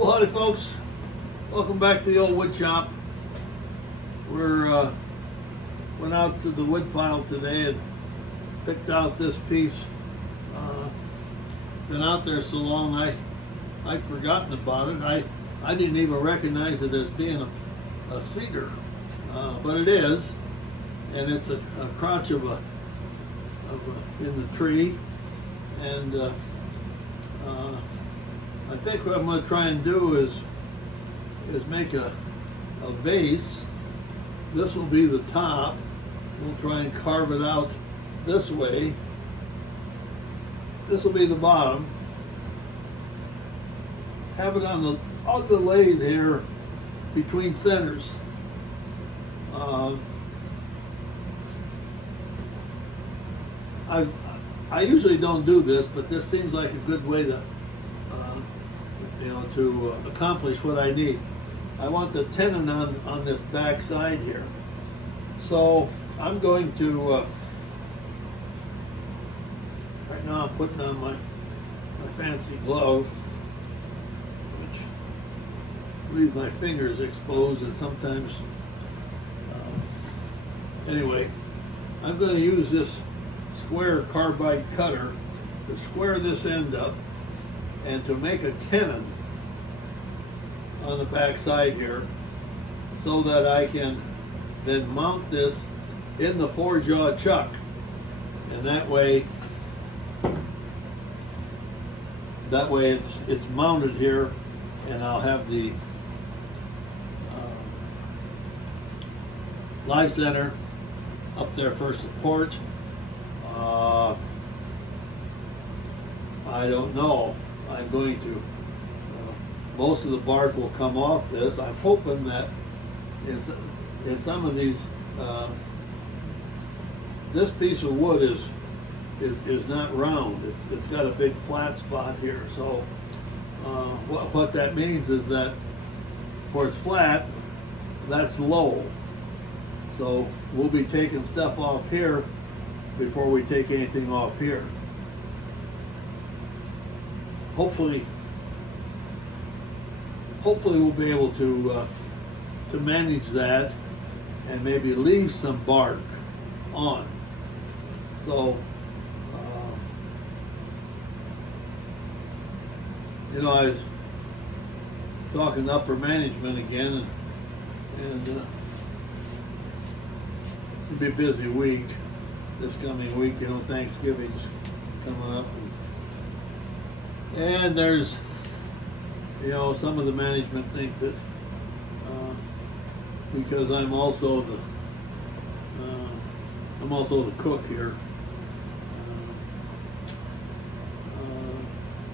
Well, howdy folks. Welcome back to the old wood shop. We're went out to the wood pile today and picked out this piece. Been out there so long I'd forgotten about it. I didn't even recognize it as being a cedar, but it is, and it's a crotch of a in the tree, and I think what I'm going to try and do is make a vase. This will be the top. We'll try and carve it out this way. This will be the bottom. Have it on the lathe here between centers. I usually don't do this, but this seems like a good way to accomplish what I need. I want the tenon on this back side here. So I'm going to, right now I'm putting on my fancy glove, which leaves my fingers exposed, and sometimes, anyway, I'm going to use this square carbide cutter to square this end up and to make a tenon on the back side here, so that I can then mount this in the 4-jaw chuck, and that way it's mounted here, and I'll have the live center up there for support. I don't know. I'm going to. Most of the bark will come off this. I'm hoping that in some of these, this piece of wood is not round. It's got a big flat spot here. So what that means is that for it's flat, that's low. So we'll be taking stuff off here before we take anything off here. Hopefully we'll be able to manage that and maybe leave some bark on. So, I was talking to upper management again, and it'll be a busy week this coming week. Thanksgiving's coming up, and there's some of the management think that because I'm also the cook here,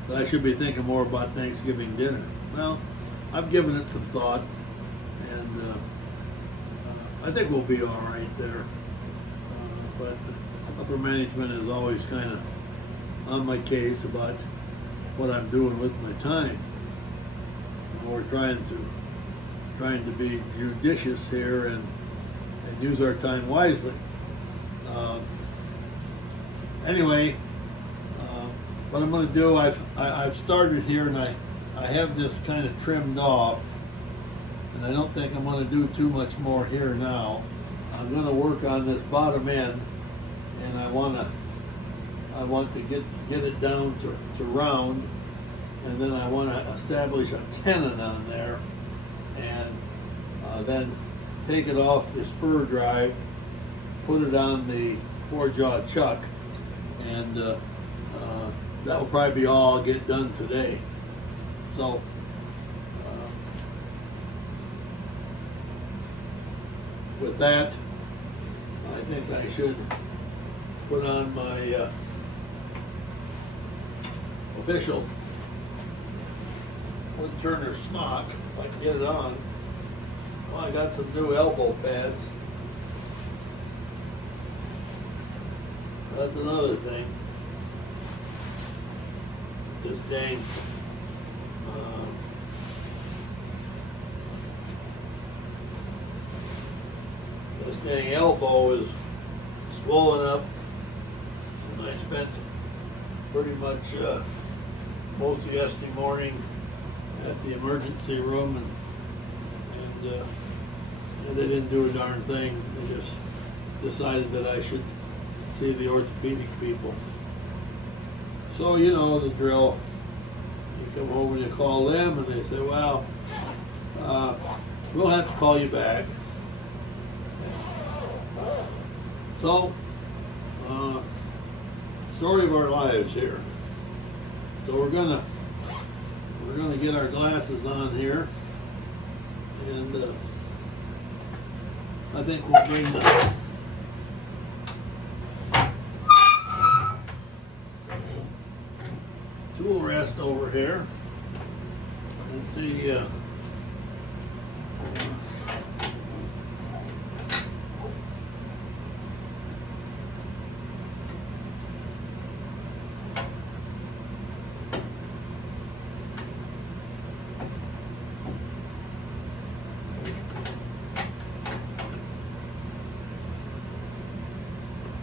that I should be thinking more about Thanksgiving dinner. Well, I've given it some thought, and I think we'll be all right there. But upper management is always kind of on my case about what I'm doing with my time. We're trying to be judicious here and use our time wisely. Anyway, what I'm going to do, I've started here, and I have this kind of trimmed off, and I don't think I'm going to do too much more here now. I'm going to work on this bottom end, and I want to get it down to round. And then I want to establish a tenon on there, and then take it off the spur drive, put it on the 4-jaw chuck, and that will probably be all I'll get done today. So with that, I think I should put on my official wood turner smock, if I can get it on. Well, I got some new elbow pads. That's another thing. This dang elbow is swollen up, and I spent pretty much most of yesterday morning at the emergency room, and they didn't do a darn thing. They just decided that I should see the orthopedic people. So you know the drill. You come home and you call them, and they say, well, we'll have to call you back. So, story of our lives here. So we're gonna get our glasses on here, and I think we'll bring the tool rest over here and see.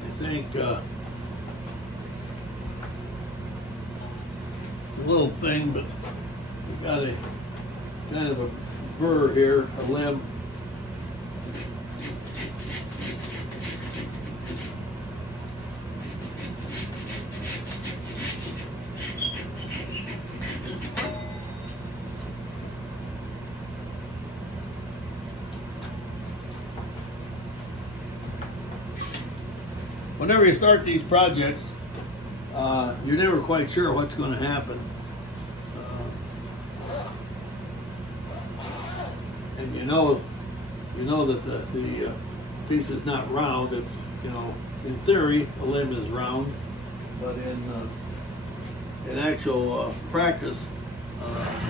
I think a little thing, but we've got a kind of a burr here, a limb. Whenever you start these projects, you're never quite sure what's going to happen. And you know that the piece is not round. It's, in theory, a limb is round, but in actual practice,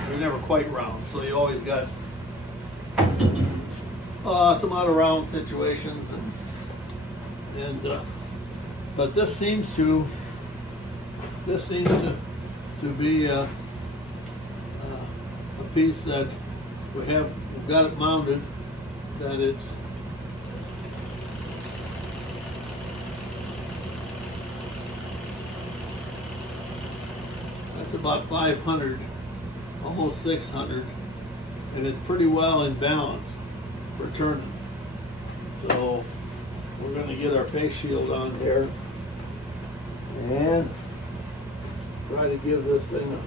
they're never quite round. So you always got some out of round situations, but this seems to be a piece that we've got it mounted, that that's about 500, almost 600, and it's pretty well in balance for turning. So we're going to get our face shield on here and try to give this thing a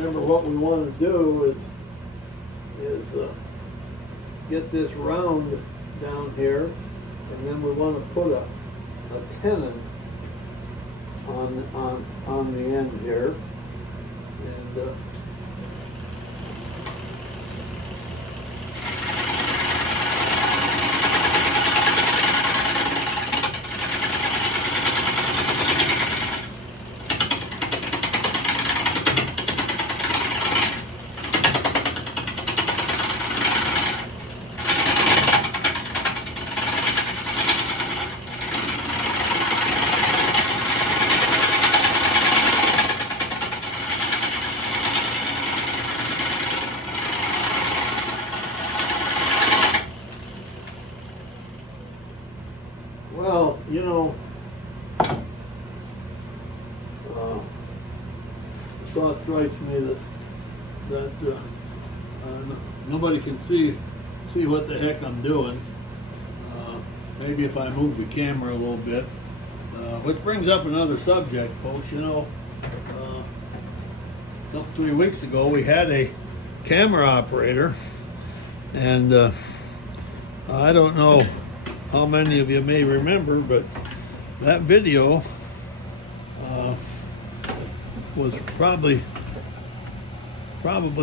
remember what we want to do is get this round down here, and then we want to put a tenon on the end here, and well, the thought strikes me that nobody can see what the heck I'm doing. Maybe if I move the camera a little bit, which brings up another subject, folks. A couple, 3 weeks ago, we had a camera operator, and I don't know how many of you may remember, but that video was probably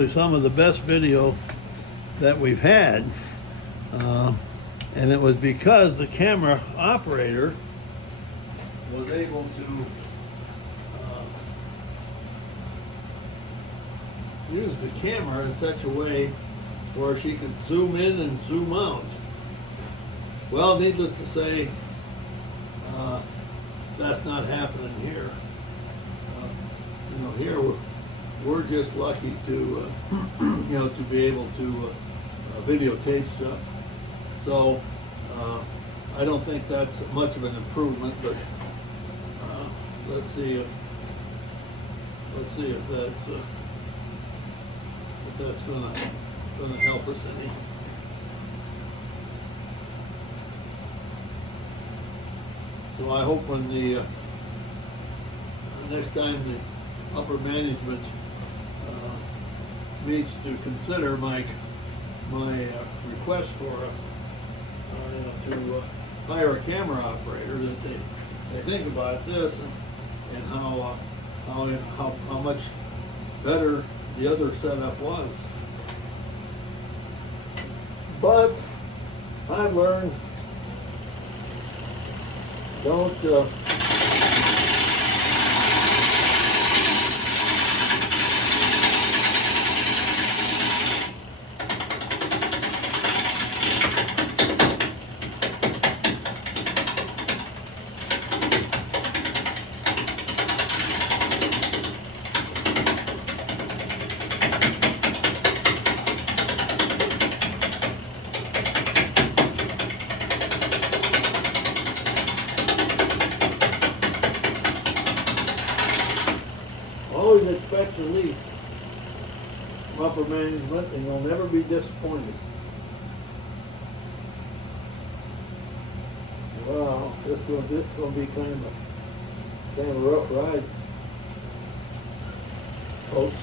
some of the best video that we've had, and it was because the camera operator was able to use the camera in such a way where she could zoom in and zoom out. Well, needless to say, that's not happening here. Here we're just lucky to, to be able to videotape stuff. So I don't think that's much of an improvement, but let's see if that's gonna help us any. So I hope when the next time the upper management meets to consider my request for to hire a camera operator, that they think about this and how much better the other setup was. But I've learned, don't always expect the least from upper management, and you'll never be disappointed. Wow, this is going to be kind of a rough ride, folks.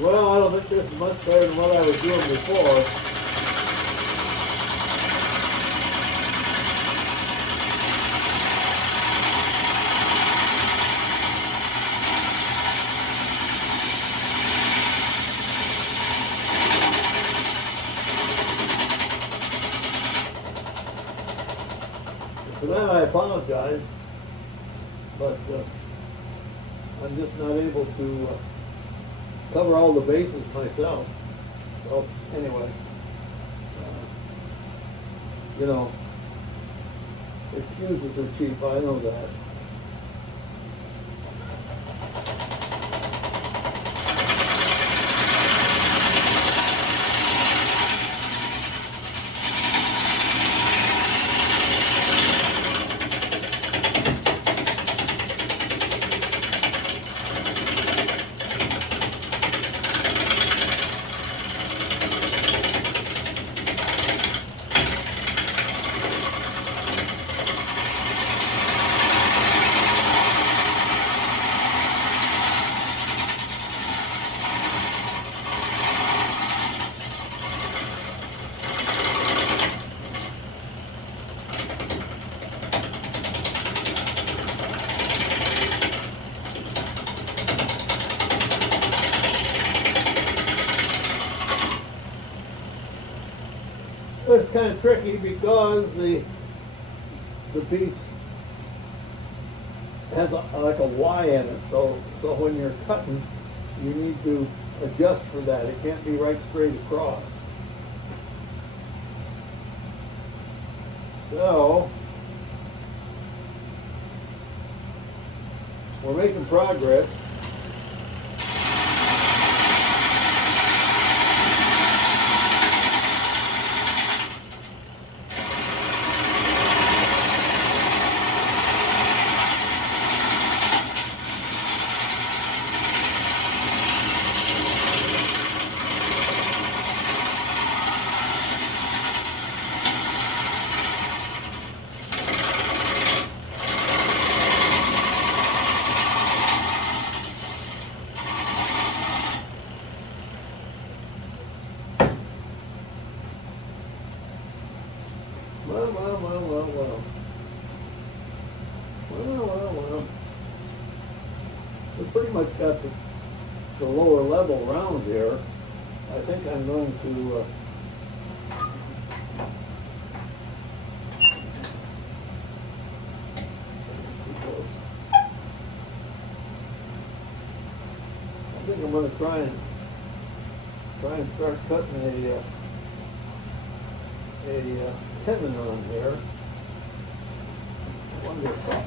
Well, I don't think this is much better than what I was doing before. For that I apologize, but I'm just not able to cover all the bases myself. So anyway, excuses are cheap, I know that. It's kind of tricky because the piece has like a Y in it, so when you're cutting, you need to adjust for that. It can't be right straight across. So we're making progress. we pretty much got the lower level round here. I think I'm going to I think I'm going to try and start cutting a pennant on here. I wonder what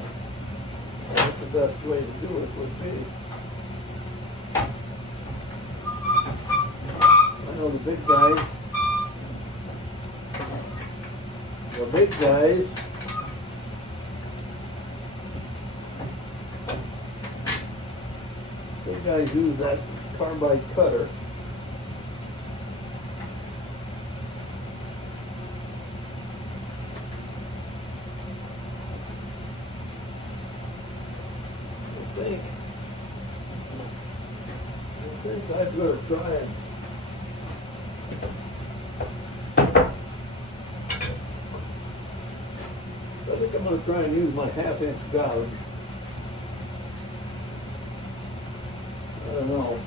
the best way to do it would be. I know the big guys use that carbide cutter. I think I'd better try it. I think I'm going to try and use my 1/2-inch gouge. I don't know.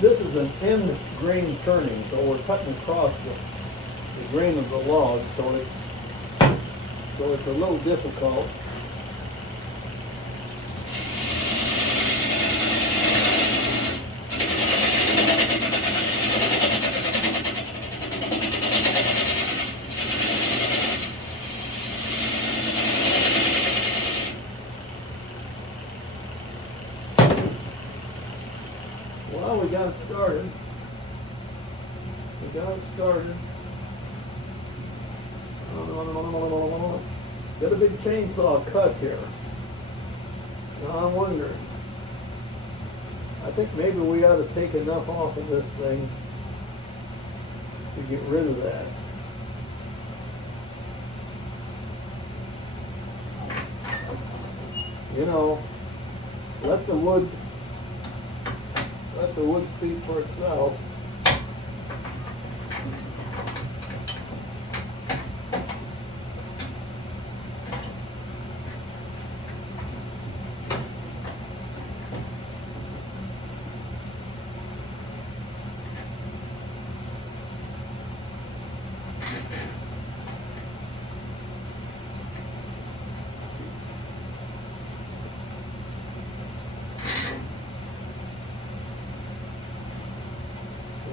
This is an end grain turning, so we're cutting across the grain of the log, so it's a little difficult. Well, we got it started. Got a big chainsaw cut here. Now I'm wondering, I think maybe we ought to take enough off of this thing to get rid of that. You know, let the wood speak for itself.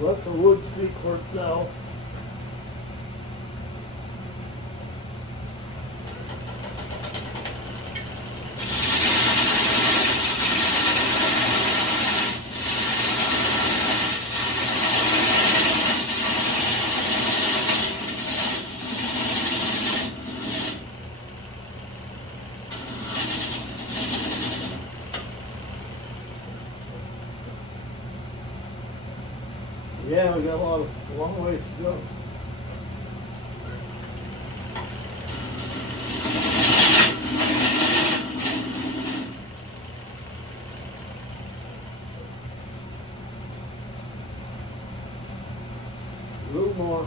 Let the wood speak for itself. Yeah, we got a long ways to go. A little more.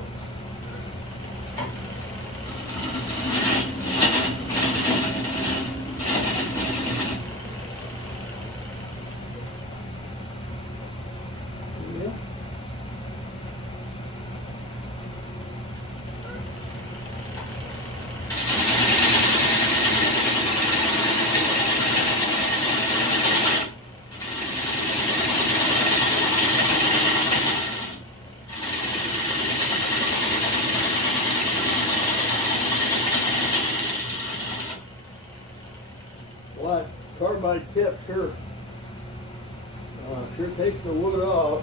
Well, that carbide tip sure takes the wood off.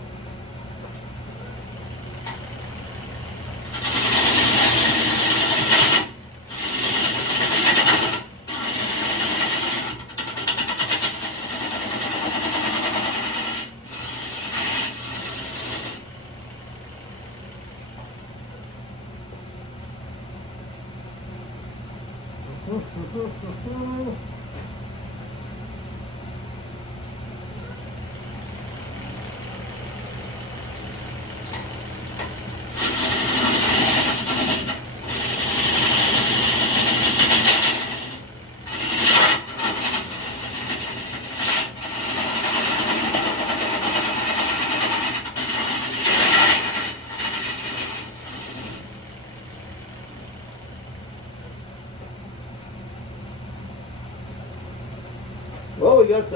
Well, we got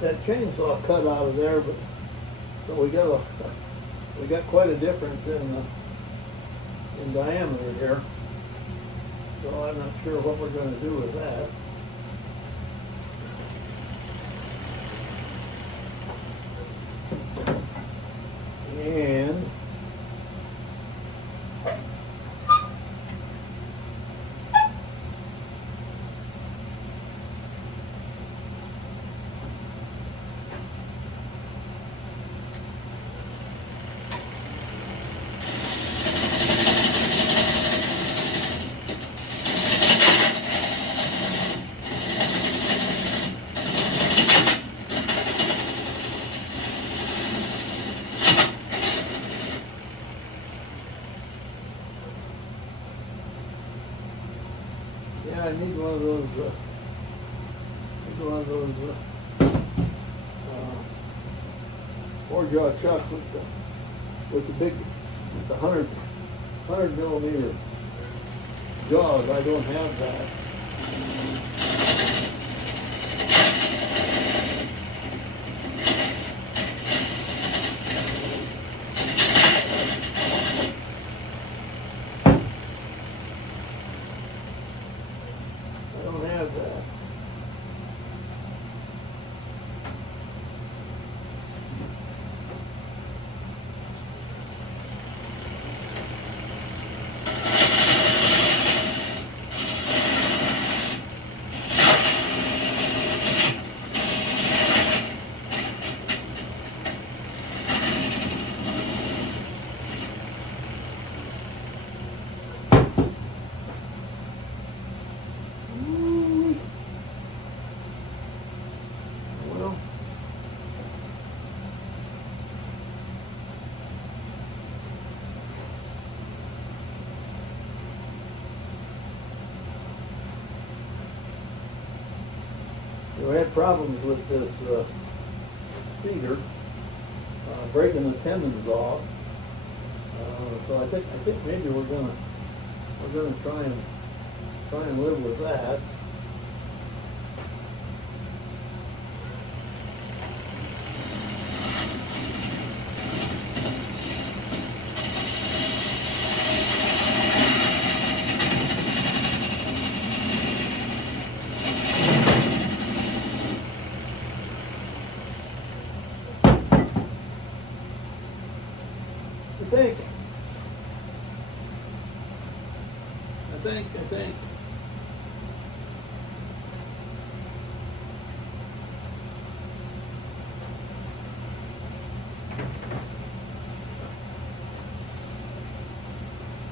that chainsaw cut out of there, but so we got quite a difference in diameter here. So I'm not sure what we're going to do with that. And yeah, I need one of those. Four-jaw chucks with the big, with the 100 millimeter jaws. I don't have that. I don't have that. Well, we had problems with this Cedar breaking the tendons off. So I think maybe we're gonna try and live with that. I think.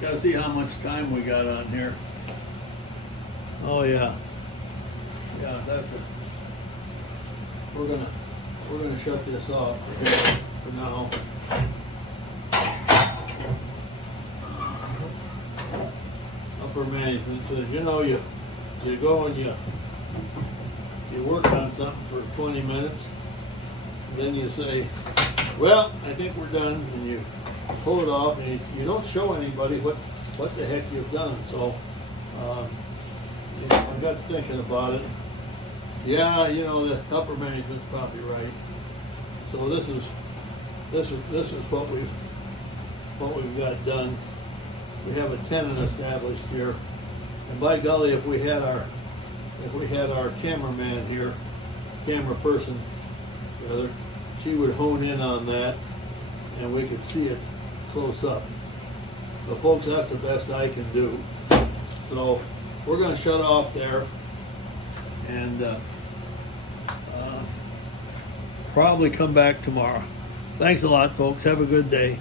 Gotta see how much time we got on here. Oh yeah. Yeah, that's it. We're gonna shut this off for now. Upper management says, you know, you go and you work on something for 20 minutes, and then you say, well, I think we're done, and you pull it off, and you don't show anybody what the heck you've done. So I got thinking about it. Yeah, you know, the upper management's probably right. So this is what we've got done. We have a tenon established here, and by golly, if we had our cameraman here, camera person rather, she would hone in on that, and we could see it close up. But folks, that's the best I can do. So we're going to shut off there, and probably come back tomorrow. Thanks a lot, folks. Have a good day.